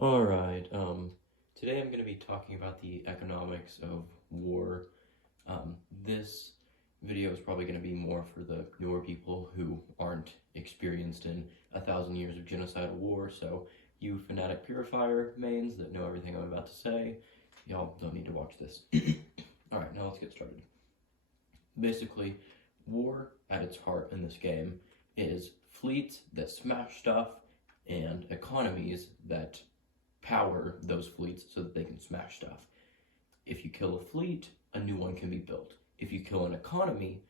Alright, today I'm going to be talking about the economics of war. This video is probably going to be more for the newer people who aren't experienced in 1,000 years of genocidal war, so you fanatic purifier mains that know everything I'm about to say, y'all don't need to watch this. Alright, now let's get started. Basically, war at its heart in this game is fleets that smash stuff and economies that power those fleets so that they can smash stuff. If you kill a fleet, a new one can be built. If you kill an economy,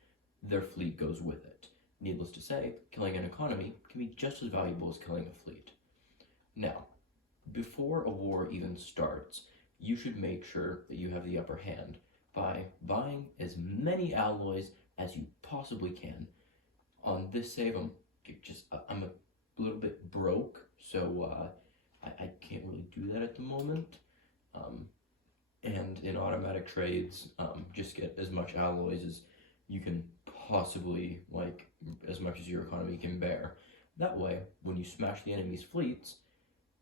their fleet goes with it. Needless to say, killing an economy can be just as valuable as killing a fleet. Now, before a war even starts, you should make sure that you have the upper hand by buying as many alloys as you possibly can. On this save, I'm a little bit broke, so I can't really do that at the moment. And in automatic trades, just get as much alloys as you can possibly, like, as much as your economy can bear. That way, when you smash the enemy's fleets,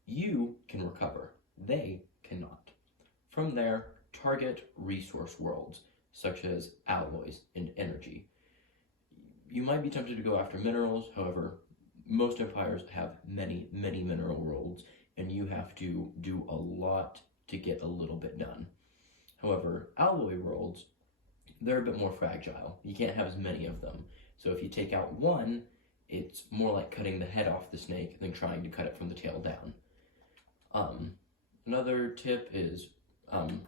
you can recover. They cannot. From there, target resource worlds, such as alloys and energy. You might be tempted to go after minerals, however, most empires have many mineral worlds, and you have to do a lot to get a little bit done. However, alloy worlds, they're a bit more fragile. You can't have as many of them. So if you take out one, it's more like cutting the head off the snake than trying to cut it from the tail down. Another tip is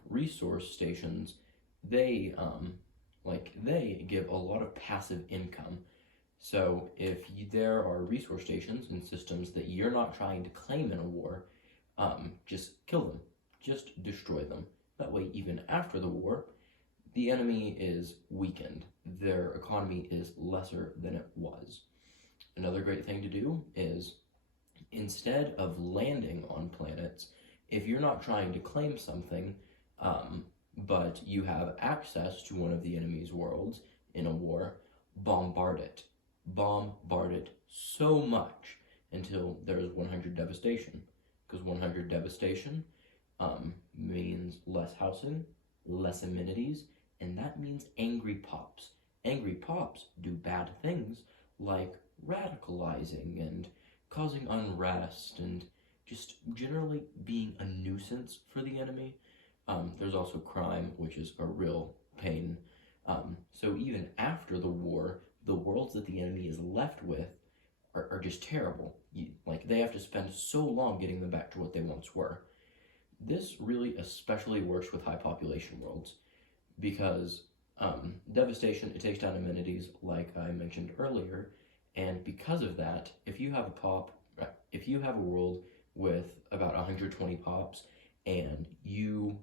resource stations. They give a lot of passive income. So if there are resource stations and systems that you're not trying to claim in a war, just kill them. Just destroy them. That way, even after the war, the enemy is weakened. Their economy is lesser than it was. Another great thing to do is, instead of landing on planets, if you're not trying to claim something, but you have access to one of the enemy's worlds in a war, bombard it. Bombard it so much until there's 100 devastation. Because 100 devastation means less housing, less amenities, and that means angry pops. Angry pops do bad things like radicalizing and causing unrest and just generally being a nuisance for the enemy. There's also crime, which is a real pain. So even after the war, the worlds that the enemy is left with are just terrible. They have to spend so long getting them back to what they once were. This really especially works with high population worlds because devastation, it takes down amenities like I mentioned earlier, and because of that, if you have a world with about 120 pops and you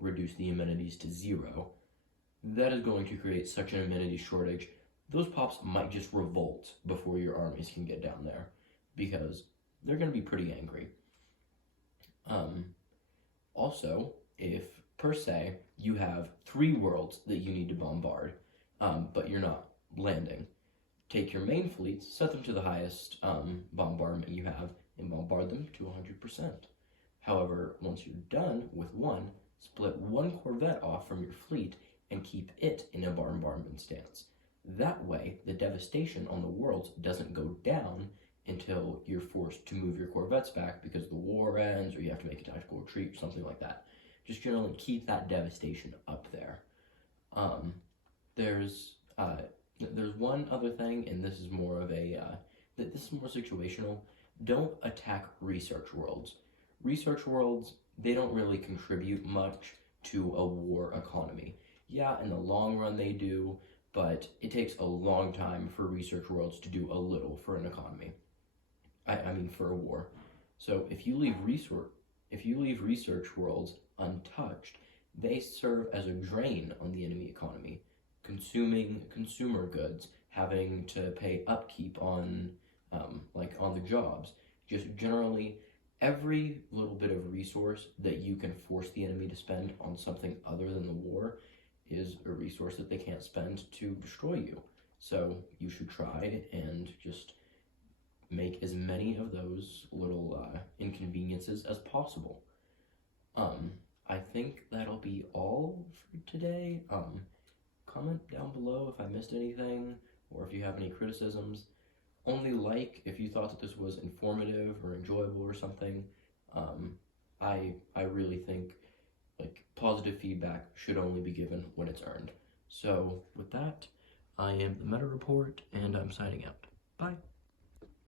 reduce the amenities to 0, that is going to create such an amenity shortage. Those pops might just revolt before your armies can get down there because they're going to be pretty angry. Also, if per se you have 3 worlds that you need to bombard, but you're not landing, take your main fleets, set them to the highest bombardment you have, and bombard them to 100%. However, once you're done with one, split one corvette off from your fleet and keep it in a bombardment stance. That way, the devastation on the worlds doesn't go down until you're forced to move your corvettes back because the war ends or you have to make a tactical retreat or something like that. Just generally keep that devastation up there. There's one other thing, and this is more of this is more situational. Don't attack research worlds. Research worlds, they don't really contribute much to a war economy. Yeah, in the long run they do, but it takes a long time for research worlds to do a little for an economy. I mean for a war. So if you leave research worlds untouched, they serve as a drain on the enemy economy, consuming consumer goods, having to pay upkeep on on the jobs. Just generally, every little bit of resource that you can force the enemy to spend on something other than the war is a resource that they can't spend to destroy you. So you should try and just make as many of those little inconveniences experiences as possible. I think that'll be all for today. Comment down below if I missed anything or if you have any criticisms. Only like if you thought that this was informative or enjoyable or something. I really think like positive feedback should only be given when it's earned. So with that, I am the Meta Report and I'm signing out. Bye.